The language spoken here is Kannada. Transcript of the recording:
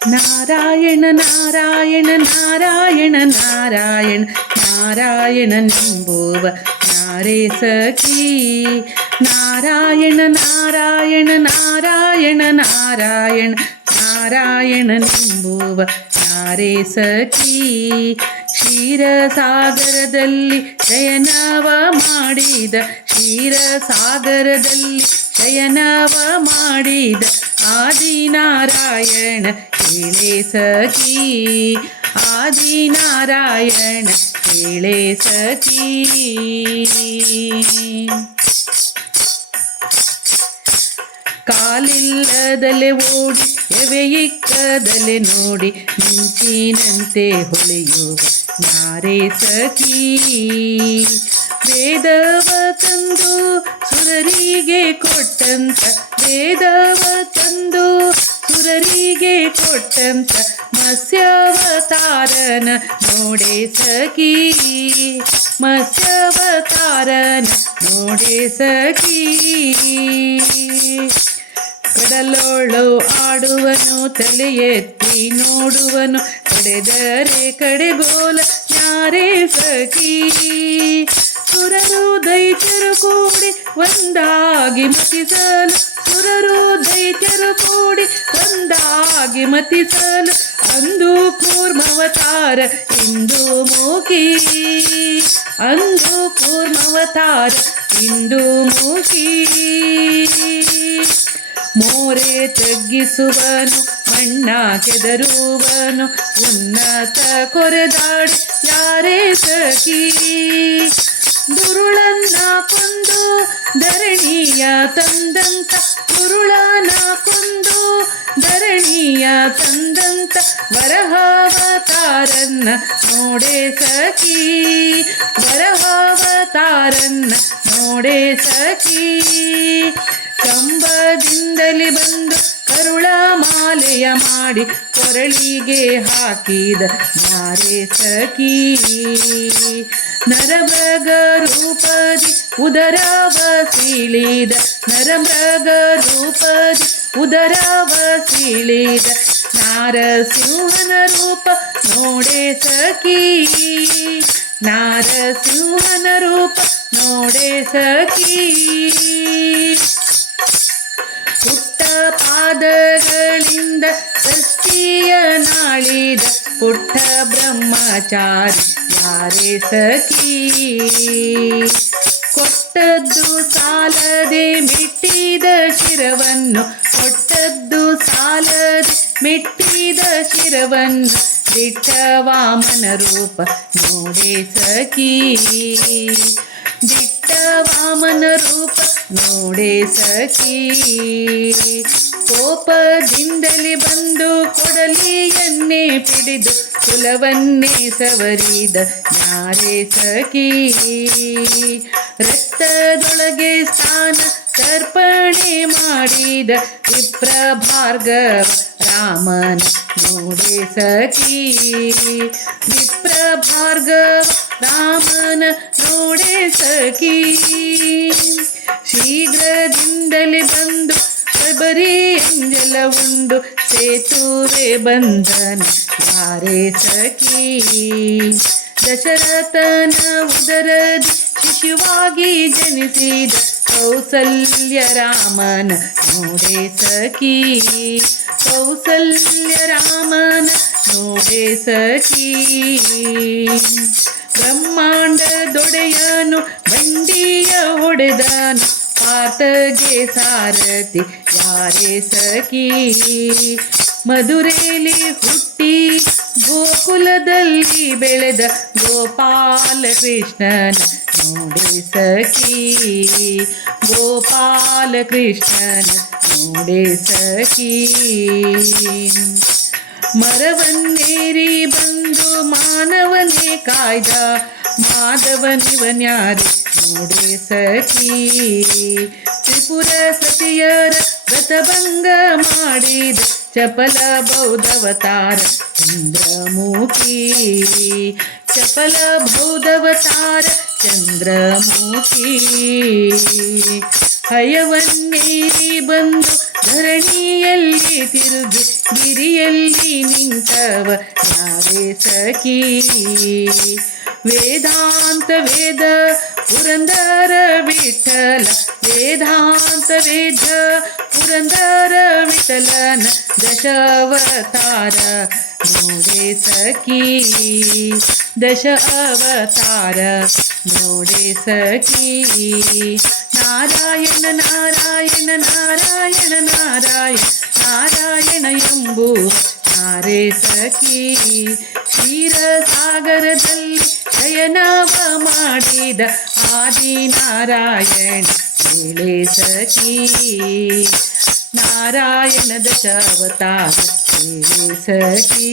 ನಾರಾಯಣ ನಾರಾಯಣ ನಾರಾಯಣ ನಾರಾಯಣ ನಾರಾಯಣನೆಂಬುವ ನಾರೇ ಸಖಿ. ನಾರಾಯಣ ನಾರಾಯಣ ನಾರಾಯಣ ನಾರಾಯಣ ನಾರಾಯಣನೆಂಬುವ ನಾರೇ ಸಖಿ. ಕ್ಷೀರಸಾಗರದಲ್ಲಿ ಶಯನವ ಮಾಡಿದ, ಕ್ಷೀರಸಾಗರದಲ್ಲಿ ಶಯನವ ಮಾಡಿದ ಆದಿನಾರಾಯಣ ಕೇಳೆ ಸಖಿ. ಆದಿನಾರಾಯಣ ಕೇಳೆ ಸಖಿ. ಕಾಲಿಲ್ಲದಲೆ ಓಡಿ ಎವೆಯಿಕ್ಕದಲೆ ನೋಡಿ ಮಿಂಚಿನಂತೆ ಹೊಳೆಯುವ ನಾರೇ ಸಖಿ. ವೇದವ ತಂದು ಸುರರಿಗೆ ಕೊಟ್ಟಂತ, ವೇದವ ತಂದು ಸುರರಿಗೆ ಕೊಟ್ಟಂತ ಮತ್ಸ್ಯಾವತಾರನ ನೋಡೆ ಸಖಿ. ಮತ್ಸ್ಯಾವತಾರನ ನೋಡೆ ಸಖಿ. ಕಡಲೊಳು ಆಡುವನು ತಲೆ ಎತ್ತಿ ನೋಡುವನು, ಕಡೆದರೆ ಕಡೆಗೋಲ ಯಾರೇ ಸಖಿ. ಸುರರು ದೈತ್ಯರು ಕೂಡಿ ಒಂದಾಗಿ ಮತಿಸಲು, ಸುರರು ದೈತ್ಯರು ಕೂಡಿ ಒಂದಾಗಿ ಮತಿಸಲು ಅಂದು ಕೂರ್ಮವತಾರ ಇಂದು ಮುಖಿ. ಅಂದು ಕೂರ್ಮವತಾರ ಇಂದು ಮುಖಿ. ಮೋರೆ ತಗ್ಗಿಸುವನು ಮಣ್ಣ ಕೆದರುವನು, ಉನ್ನತ ಕೊರೆದಾಡಿ ಯಾರೇ ಸಖಿ. ದುರುಳನ್ನ ಕೊಂದು ಧರಣಿಯ ತಂದಂತ, ದುರುಳನ ಕೊಂದು ಧರಣಿಯ ತಂದಂತ ವರಹಾವತಾರನ್ನ ನೋಡೆ ಸಖಿ. ವರಹಾವತಾರನ್ನ ನೋಡೆ ಸಖಿ. ಕಂಬದಿಂದಲೇ ಬಂದು ಕರುಳ ಮಾಲೆಯ ಮಾಡಿ ಕೊರಳಿಗೆ ಹಾಕಿದ ನಾರೇ ಸಖಿ. ನರಮೃಗ ರೂಪದಿ ಉದರವ ಸೀಳಿದ, ನರಮೃಗ ರೂಪದಿ ಉದರವ ಸೀಳಿದ ನಾರಸಿಂಹನ ರೂಪ ನೋಡೆ ಸಖಿ. ನಾರಸಿಂಹನ ರೂಪ ನೋಡೆ ಸಖಿ. ಪುಟ್ಟ ಪಾದಗಳಿಂದ ಸೃಷ್ಟಿಯ ನಾಳಿದ ಪುಟ್ಟ ಬ್ರಹ್ಮಚಾರಿ ಯಾರೇ ಸಖಿ. ಕೊಟ್ಟದ್ದು ಸಾಲದೆ ಮೆಟ್ಟಿದ ಶಿರವನ್ನು, ಕೊಟ್ಟದ್ದು ಸಾಲದೆ ಮೆಟ್ಟಿದ ಶಿರವನ್ನು ದಿಟ್ಟ ವಾಮನ ರೂಪ ನೋಡೆ ಸಖಿ. ದಿಟ್ಟ ವಾಮನ ರೂಪ ನೋಡೆ ಸಖಿ. ಕೋಪದಿಂದಲೇ ಬಂದು ಕೊಡಲಿಯನ್ನೇ ಪಿಡಿದು ಕುಲವನ್ನೇ ಸವರಿದ ನಾರೇ ಸಖಿ. ರಕ್ತದೊಳಗೆ ಸ್ಥಾನ ತರ್ಪಣೆ ಮಾಡಿದ ವಿಪ್ರ ಭಾರ್ಗವ ರಾಮನ ನೋಡೆ ಸಖಿ. ವಿಪ್ರ ಭಾರ್ಗವ ರಾಮನ ನೋಡೆ ಸಖಿ. ಶೀಘ್ರದಿಂದಲೇ ಬಂದು ಶಬರಿ ಅಂಜಲ ಉಂಡು ಸೇತುವೆ ಬಂಧನ ಯಾರೇ ಸಖಿ. ದಶರಥನ ಉದರದಿ ಶಿಶುವಾಗಿ ಜನಿಸಿದ ಕೌಸಲ್ಯ ರಾಮನ ನೋಡೆ ಸಖಿ. ಕೌಸಲ್ಯ ರಾಮನ ನೋಡೆ ಸಖಿ. ಬ್ರಹ್ಮಾಂಡದೊಡೆಯನು ಬಂಡಿಯ ಹೊಡೆದನು, ಪಾರ್ಥಗೆ ಸಾರಥಿ ಯಾರೇ ಸಖಿ. ಮಧುರೆಯಲ್ಲಿ ಹುಟ್ಟಿ ಗೋಕುಲದಲ್ಲಿ ಬೆಳೆದ ಗೋಪಾಲ ಕೃಷ್ಣನ ನೋಡೆ ಸಖಿ. ಗೋಪಾಲ ಕೃಷ್ಣನ ನೋಡೆ ಸಖಿ. ಮರವನ್ನೇರಿ ಬಂದು ಮಾನವನೇ ಕಾಯ್ದ ಮಾಧವನಿವನ್ಯಾರೆ ನೋಡೆ ಸಖಿ. ತ್ರಿಪುರ ಸತಿಯರ ವ್ರತಭಂಗ ಮಾಡಿದ ಚಪಲ ಬೌದ್ಧವತಾರ ಚಂದ್ರಮುಖಿ. ಚಪಲ ಬೌದ್ಧವತಾರ ಚಂದ್ರಮುಖಿ ಹಯವನ್ನೇರಿ ಬಂದು ಧರಣಿಯಲ್ಲಿ ತಿರುಗಿ ಗಿರಿಯಲ್ಲಿ ನಿಂತವ ಯಾರೇ ಸಖಿ ವೇದಾಂತ ವೇದ ಪುರಂದರ ವಿಠಲ ವೇದಾಂತ ವೇದ ಪುರಂದರ ವಿಠಲನ ದಶಾವತಾರ ನೋಡೆ ಸಖಿ ದಶ ಅವತಾರ ನೋಡೆ ಸಖಿ ನಾರಾಯಣ ನಾರಾಯಣ ನಾರಾಯಣ ನಾರಾಯಣ ನಾರಾಯಣ ಎಂಬುವ ನಾರೇ ಸಖಿ ಕ್ಷೀರಸಾಗರದಲ್ಲಿ ಶಯನವ ಮಾಡಿದ ಆದಿನಾರಾಯಣ ಹೇಳೆ ಸಖಿ ನಾರಾಯಣ ದಶಾವತಾರ ಹೇಳೆ ಸಖಿ